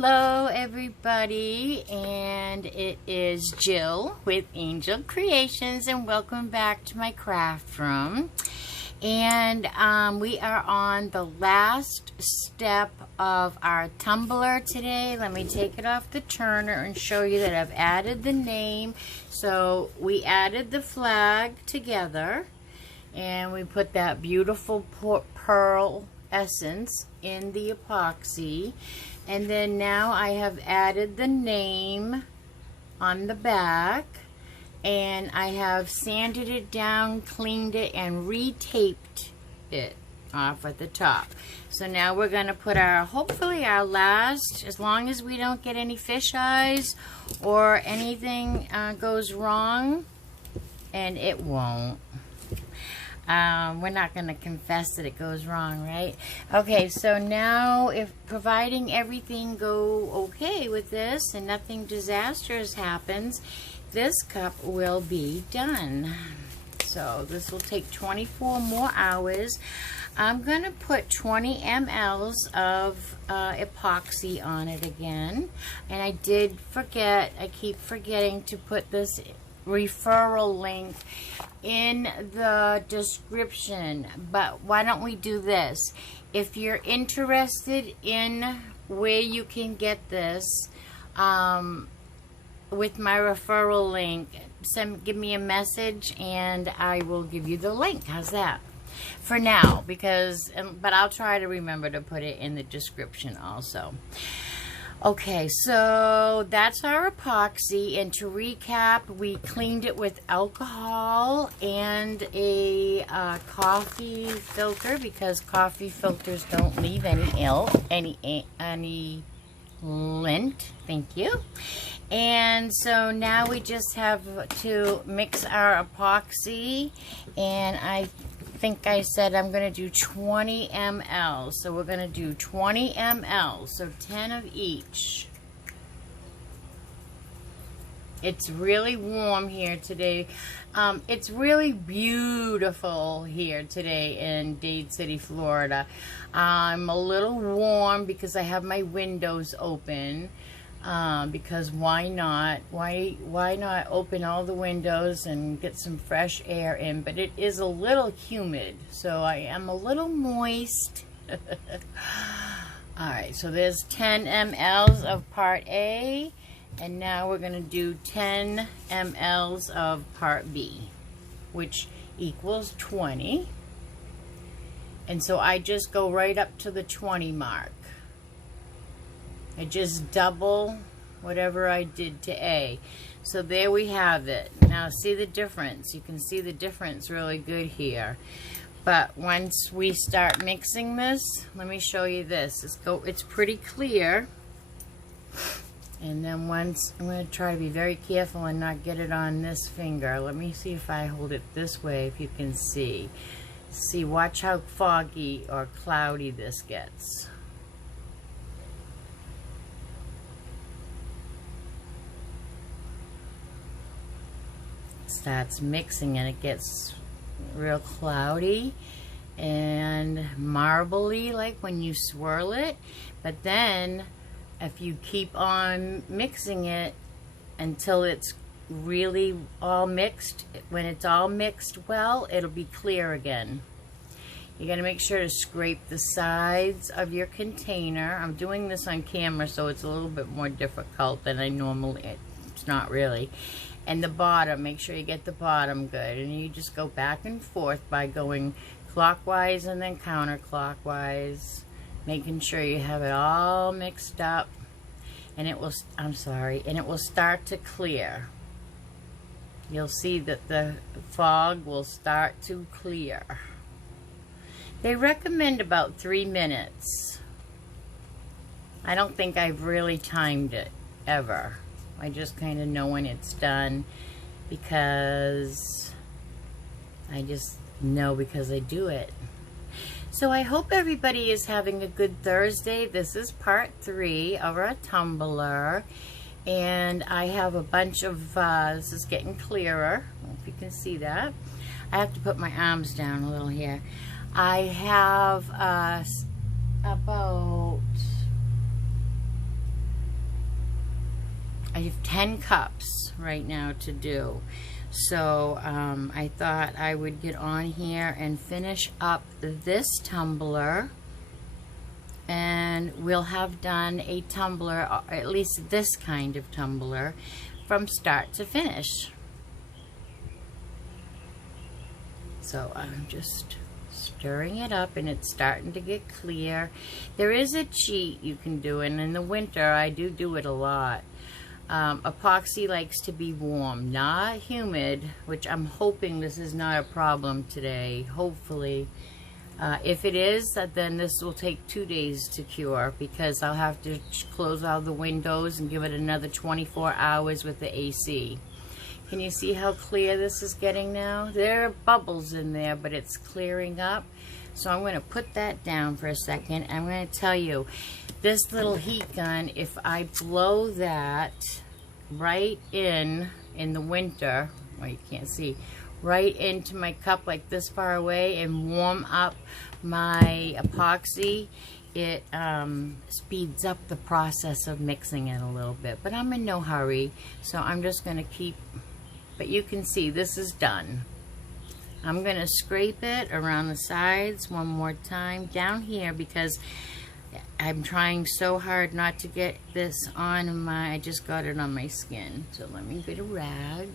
Hello everybody, and it is Jill with Angel Creations, and welcome back to my craft room. And we are on the last step of our tumbler today. Let me take it off the turner and show you that I've added the name. So we added the flag together, and we put that beautiful pearl essence in the epoxy, and then now I have added the name on the back, and I have sanded it down, cleaned it, and retaped it off at the top. So now we're going to put our, hopefully our last, as long as we don't get any fish eyes or anything goes wrong, and it won't. We're not going to confess that it goes wrong, right? Okay, so now, if providing everything go okay with this and nothing disastrous happens, this cup will be done. So this will take 24 more hours. I'm going to put 20 mLs of epoxy on it again. And I did forget, I keep forgetting to put this referral link in the description, but why don't we do this? If you're interested in where you can get this with my referral link, give me a message and I will give you the link. How's that? For now, but I'll try to remember to put it in the description also. Okay, so that's our epoxy, and to recap, we cleaned it with alcohol and a coffee filter, because coffee filters don't leave any lint. Thank you. And so now we just have to mix our epoxy, and I think I said I'm going to do 20 ml. So we're going to do 20 ml, so 10 of each. It's really warm here today. It's really beautiful here today in Dade City, Florida. I'm a little warm because I have my windows open. Because why not? Why not open all the windows and get some fresh air in? But it is a little humid, so I am a little moist. Alright, so there's 10 mLs of part A, and now we're going to do 10 mLs of part B, which equals 20. And so I just go right up to the 20 mark. I just double whatever I did to A. So there we have it. Now see the difference. You can see the difference really good here. But once we start mixing this, let me show you this. It's pretty clear. And then once, I'm going to try to be very careful and not get it on this finger. Let me see if I hold it this way, if you can see. See, watch how foggy or cloudy this gets. Starts mixing and it gets real cloudy and marbly, like when you swirl it. But then if you keep on mixing it until it's really all mixed, when it's all mixed well, it'll be clear again. You got to make sure to scrape the sides of your container. I'm doing this on camera, so it's a little bit more difficult than I normally. It's not really. And the bottom, make sure you get the bottom good. And you just go back and forth by going clockwise and then counterclockwise, making sure you have it all mixed up. And it will, and it will start to clear. You'll see that the fog will start to clear. They recommend about 3 minutes. I don't think I've really timed it, ever. I just kind of know when it's done because I just know because I do it. So I hope everybody is having a good Thursday. This is part 3 of our tumbler. And I have a bunch of, this is getting clearer. I don't know if you can see that. I have to put my arms down a little here. I have about I have 10 cups right now to do. So I thought I would get on here and finish up this tumbler, and we'll have done a tumbler, or at least this kind of tumbler, from start to finish. So I'm just stirring it up, and it's starting to get clear. There is a cheat you can do, and in the winter I do it a lot. Epoxy likes to be warm, not humid, which I'm hoping this is not a problem today, hopefully. If it is, then this will take 2 days to cure, because I'll have to close all the windows and give it another 24 hours with the AC. Can you see how clear this is getting now? There are bubbles in there, but it's clearing up. So I'm going to put that down for a second. I'm going to tell you, this little heat gun, if I blow that right in the winter, well, you can't see, right into my cup like this far away and warm up my epoxy, it speeds up the process of mixing it a little bit. But I'm in no hurry, so I'm just going to keep, but you can see this is done. I'm going to scrape it around the sides one more time down here, because I'm trying so hard not to get this on my, I just got it on my skin. So let me get a rag.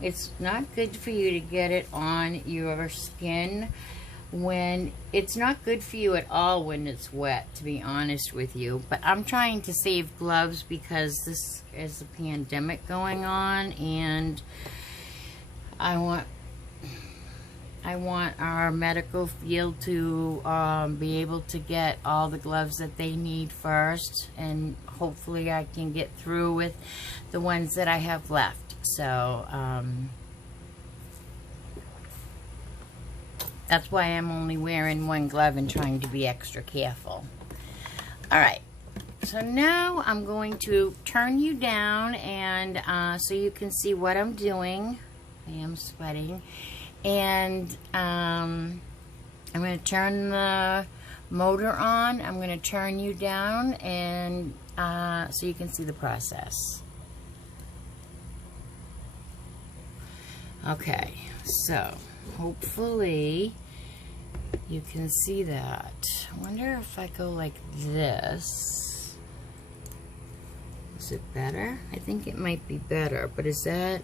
It's not good for you to get it on your skin when, it's not good for you at all when it's wet, to be honest with you. But I'm trying to save gloves because this is a pandemic going on, and I want our medical field to be able to get all the gloves that they need first, and hopefully I can get through with the ones that I have left. So that's why I'm only wearing one glove and trying to be extra careful. Alright, so now I'm going to turn you down, and so you can see what I'm doing. I am sweating. And I'm going to turn the motor on. I'm going to turn you down, and so you can see the process. Okay, so hopefully you can see that. I wonder if I go like this. Is it better? I think it might be better, but is that...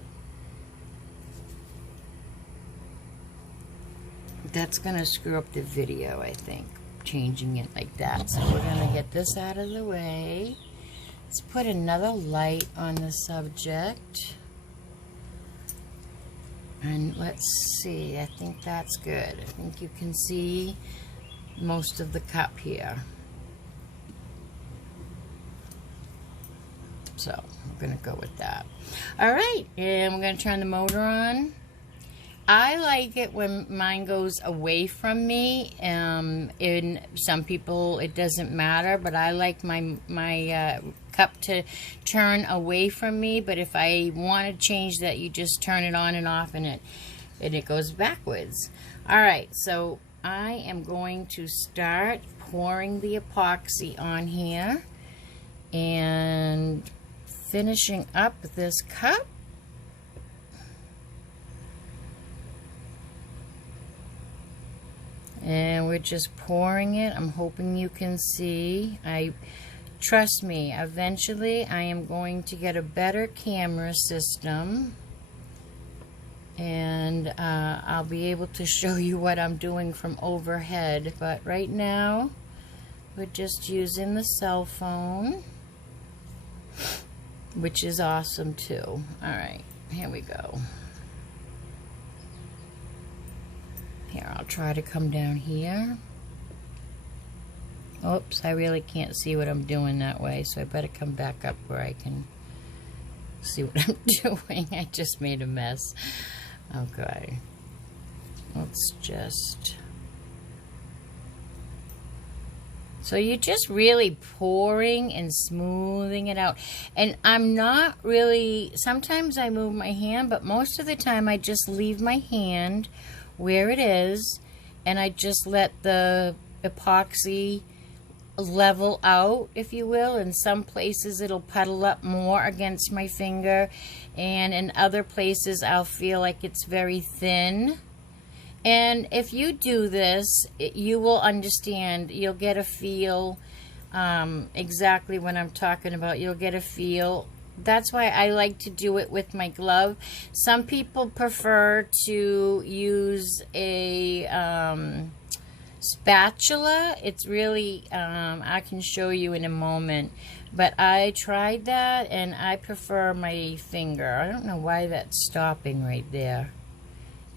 That's gonna screw up the video, I think, changing it like that. So we're gonna get this out of the way. Let's put another light on the subject. And let's see, I think that's good. I think you can see most of the cup here. So we're gonna go with that. All right, and we're gonna turn the motor on. I like it when mine goes away from me. In some people it doesn't matter, but I like my cup to turn away from me. But if I want to change that, you just turn it on and off, and it goes backwards. All right, so I am going to start pouring the epoxy on here and finishing up this cup. And we're just pouring it. I'm hoping you can see. Trust me, eventually I am going to get a better camera system, and I'll be able to show you what I'm doing from overhead. But right now we're just using the cell phone, which is awesome too. Alright, here we go. Here, I'll try to come down here. Oops, I really can't see what I'm doing that way, so I better come back up where I can see what I'm doing. I just made a mess. Okay. Let's just... So you're just really pouring and smoothing it out. And I'm not really... Sometimes I move my hand, but most of the time I just leave my hand where it is, and I just let the epoxy level out, if you will. In some places it'll puddle up more against my finger, and in other places I'll feel like it's very thin. And if you do this, you will understand. You'll get a feel exactly what I'm talking about. You'll get a feel. That's why I like to do it with my glove. Some people prefer to use a spatula. It's really, I can show you in a moment. But I tried that, and I prefer my finger. I don't know why that's stopping right there.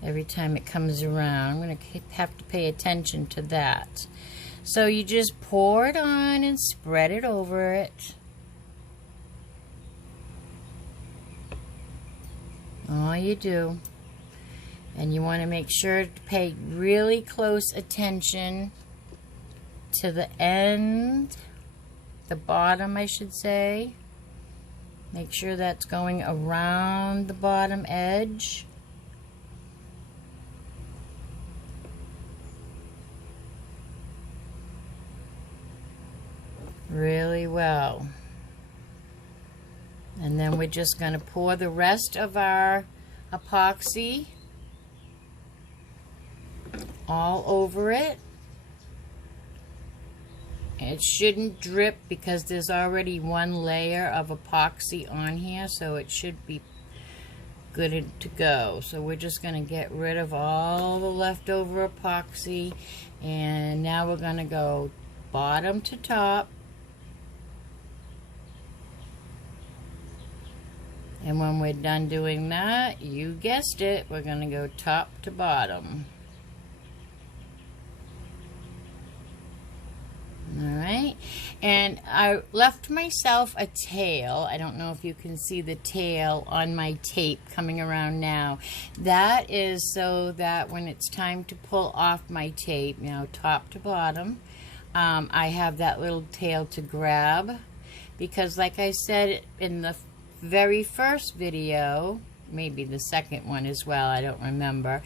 Every time it comes around, I'm going to have to pay attention to that. So you just pour it on and spread it over it. All you do. And you want to make sure to pay really close attention to the end, the bottom, I should say. Make sure that's going around the bottom edge. Really well. And then we're just going to pour the rest of our epoxy all over it. It shouldn't drip because there's already one layer of epoxy on here, so it should be good to go. So we're just going to get rid of all the leftover epoxy, and now we're going to go bottom to top. And when we're done doing that, you guessed it, we're going to go top to bottom. Alright, and I left myself a tail. I don't know if you can see the tail on my tape coming around now. That is so that when it's time to pull off my tape, top to bottom, I have that little tail to grab. Because like I said in the very first video, maybe the second one as well, I don't remember,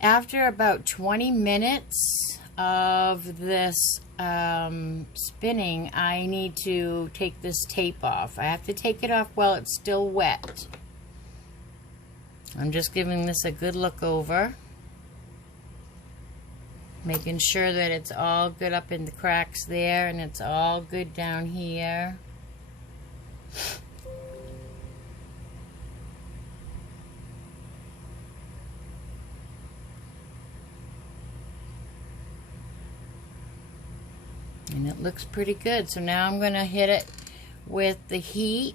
after about 20 minutes of this spinning, I need to take this tape off. I have to take it off while it's still wet. I'm just giving this a good look over, making sure that it's all good up in the cracks there, and it's all good down here. And it looks pretty good. So now I'm going to hit it with the heat.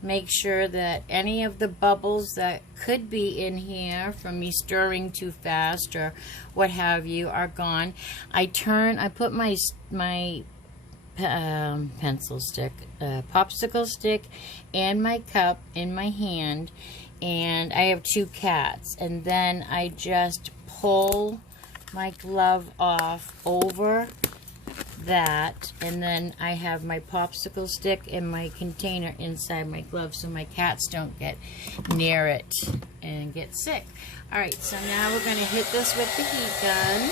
Make sure that any of the bubbles that could be in here from me stirring too fast or what have you are gone. I put my pencil stick, popsicle stick, and my cup in my hand, and I have 2 cats. And then I just pull my glove off over that, and then I have my popsicle stick and my container inside my glove so my cats don't get near it and get sick. Alright, so now we're going to hit this with the heat gun.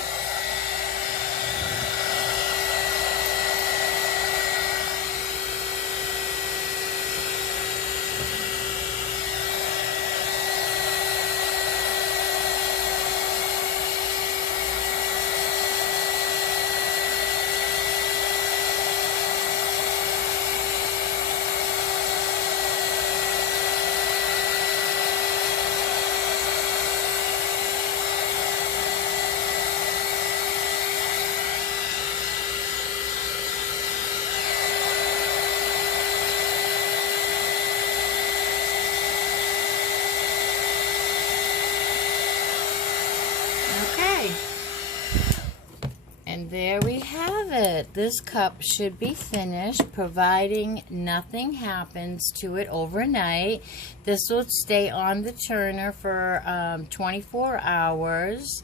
And there we have it. This cup should be finished, providing nothing happens to it overnight. This will stay on the turner for 24 hours,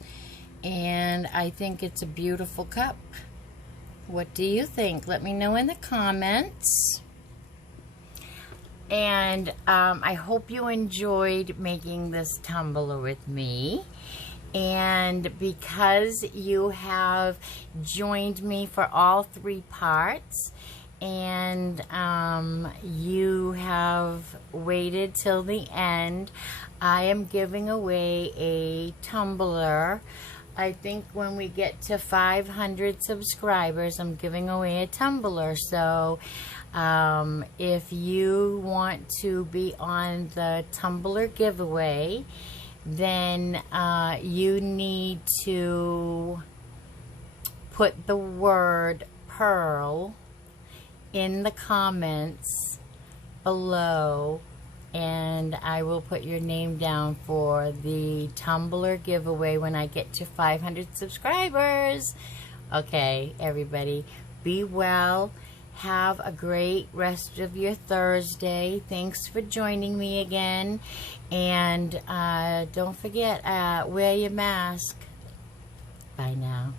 and I think it's a beautiful cup. What do you think? Let me know in the comments. And I hope you enjoyed making this tumbler with me. And because you have joined me for all 3 parts, and you have waited till the end, I am giving away a tumbler. I think when we get to 500 subscribers, I'm giving away a tumbler. So if you want to be on the tumbler giveaway, then you need to put the word pearl in the comments below, and I will put your name down for the tumbler giveaway when I get to 500 subscribers. Okay, everybody, be well. Have a great rest of your Thursday. Thanks for joining me again. And don't forget, wear your mask. Bye now.